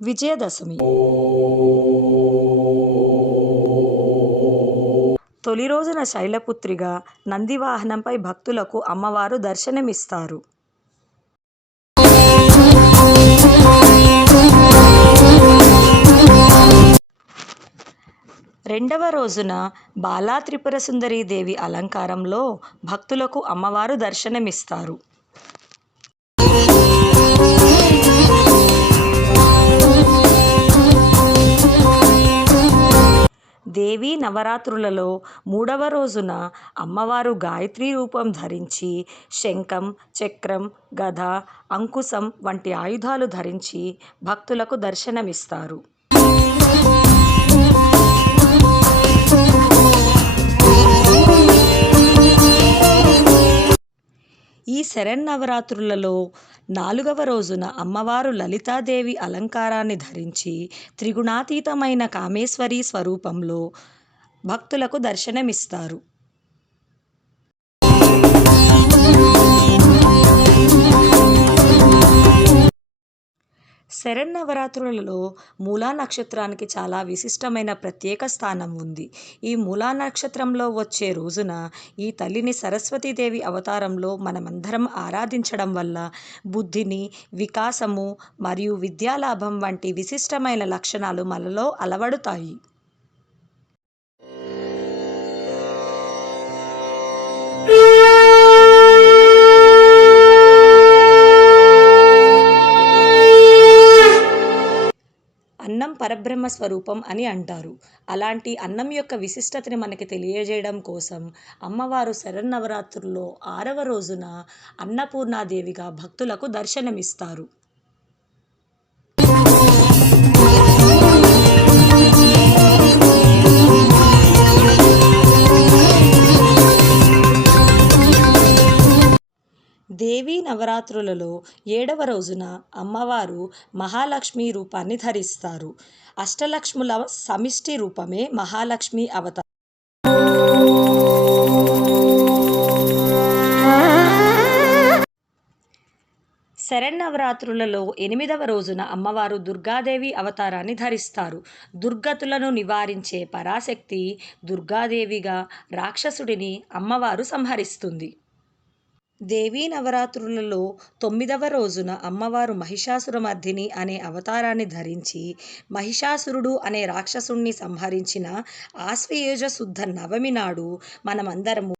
విజయదశమి తొలి రోజున శైలపుత్రిగా నందివాహనంపై భక్తులకు అమ్మవారు దర్శనమిస్తారు. రెండవ రోజున బాలా త్రిపుర సుందరీ దేవి అలంకారంలో భక్తులకు అమ్మవారు దర్శనమిస్తారు. దేవీ నవరాత్రులలో మూడవ రోజున అమ్మవారు గాయత్రీ రూపం ధరించి శంఖం, చక్రం, గద, అంకుశం వంటి ఆయుధాలు ధరించి భక్తులకు దర్శనమిస్తారు. ఈ శరన్నవరాత్రులలో నాలుగవ రోజున అమ్మవారు లలితాదేవి అలంకారాన్ని ధరించి త్రిగుణాతీతమైన కామేశ్వరీ స్వరూపంలో భక్తులకు దర్శనమిస్తారు. శరన్నవరాత్రులలో మూలా నక్షత్రానికి చాలా విశిష్టమైన ప్రత్యేక స్థానం ఉంది. ఈ మూలా నక్షత్రంలో వచ్చే రోజున ఈ తల్లిని సరస్వతీదేవి అవతారంలో మనమందరం ఆరాధించడం వల్ల బుద్ధిని, వికాసము మరియు విద్యాలాభం వంటి విశిష్టమైన లక్షణాలు మనలో అలవడుతాయి. అన్నం పరబ్రహ్మ స్వరూపం అని అంటారు. అలాంటి అన్నం యొక్క విశిష్టతని మనకి తెలియజేయడం కోసం అమ్మవారు శరన్నవరాత్రుల్లో 6వ రోజున అన్నపూర్ణాదేవిగా భక్తులకు దర్శనమిస్తారు. దేవీ నవరాత్రులలో 7వ రోజున అమ్మవారు మహాలక్ష్మి రూపాన్ని ధరిస్తారు. అష్టలక్ష్ముల సమిష్టి రూపమే మహాలక్ష్మి అవతారం. శరన్నవరాత్రులలో 8వ రోజున అమ్మవారు దుర్గాదేవి అవతారాన్ని ధరిస్తారు. దుర్గతులను నివారించే పరాశక్తి దుర్గాదేవిగా రాక్షసుడిని అమ్మవారు సంహరిస్తుంది. దేవీ నవరాత్రులలో 9వ రోజున అమ్మవారు మహిషాసురమర్దిని అనే అవతారాన్ని ధరించి మహిషాసురుడు అనే రాక్షసుణ్ణి సంహరించిన ఆశ్వయుజ శుద్ధ నవమి నాడు మనమందరము